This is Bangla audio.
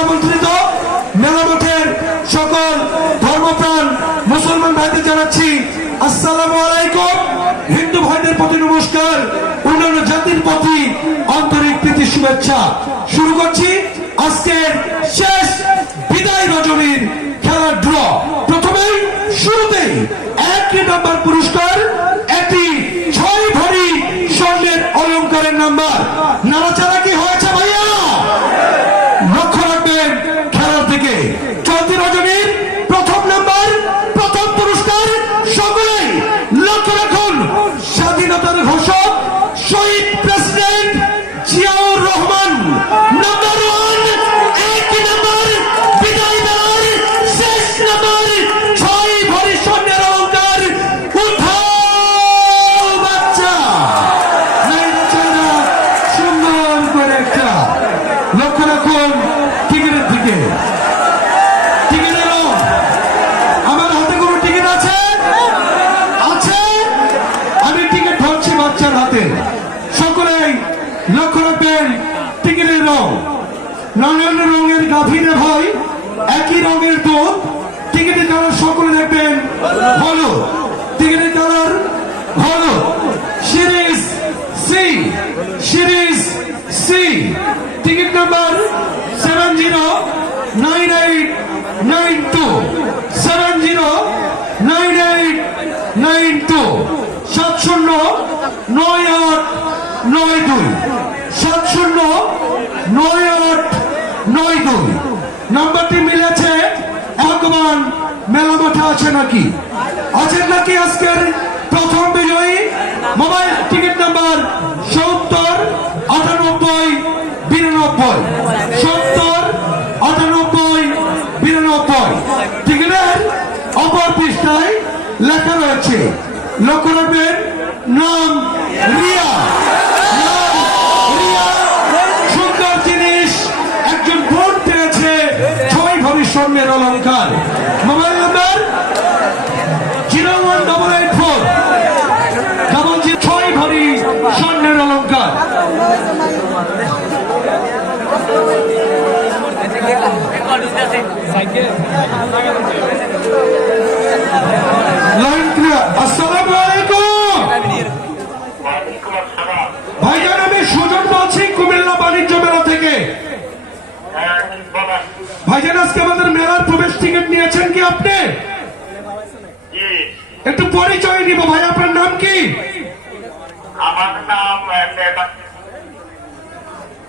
আমন্ত্রিত মেলা মাঠের সকল ধর্মপ্রাণ মুসলমান ভাইদের জানাচ্ছি আসসালামু আলাইকুম। হিন্দু ভাইদের প্রতি নমস্কার, অন্যান্য জাতির প্রতি আন্তরিক প্রীতি শুভেচ্ছা। শুরু করছি আজকের শেষ বিদায় রজনীর খেলার ড্র। প্রথমেই শুরুতেই 1 নম্বর পুরস্কার একটি 6 ভরি স্বর্ণের অলংকারের নাম্বার। নাড়াচাড়া কি হয়েছে ভাইয়া? লক্ষ্য রাখবেন খেলার দিকে। চলতি রজনীর প্রথম নাম্বার, প্রথম পুরস্কার সকলেই লক্ষ্য রাখুন। স্বাধীনতার ঘোষক শহীদ প্রেসিডেন্ট জিয়াউর রহমান নাম্বার 1, 1 নম্বর বিদায় মেলার শেষ নাম্বার 6 ভরি স্বর্ণের অলংকার। উঠাও বাচ্চা, সুন্দর করে একটা লক্ষ্য রাখুন টিকিটের দিকে। টিকিটের আমার হাতে কোনো টিকিট আছে? আছে, আমি টিকিট ধরছি বাচ্চার হাতে। সকলেই লক্ষ্য রাখবেন টিকিটের রং। নানান রঙের গাভীরে ভাই, একই রঙের দুধ। টিকিটের কালার সকলে দেখবেন হলুদ। টিকিটের কালার হলুদ। Series C, series C. Ticket number 709892, 709892, 709892, 709892। নাম্বারটি মিলেছে। ভগবান মেলা মাঠে আছে নাকি? আছেন নাকি আজকের প্রথম বিজয়ী? Mobile ticket number 709892, 709892। টিকিটের অপর পৃষ্ঠায় লেখা রয়েছে, লক্ষ্য রাখবেন, নাম রিয়া। নাম রিয়া, সুন্দর জিনিস। একজন বোন পেয়েছে 6 ভরি স্বর্ণের অলংকার। মোবাইল নাম্বার 01884 6 ভরি স্বর্ণের অলংকার। Line clear. আসসালামু আলাইকুম ভাইজান, আমি সুজন বলছি কুমিল্লা বাণিজ্য মেলা থেকে। ভাইজান, আজকে আমাদের মেলার প্রবেশ টিকিট নিয়েছেন কি আপনি? একটু পরিচয় নিব ভাই, আপনার নাম কি? আমার নাম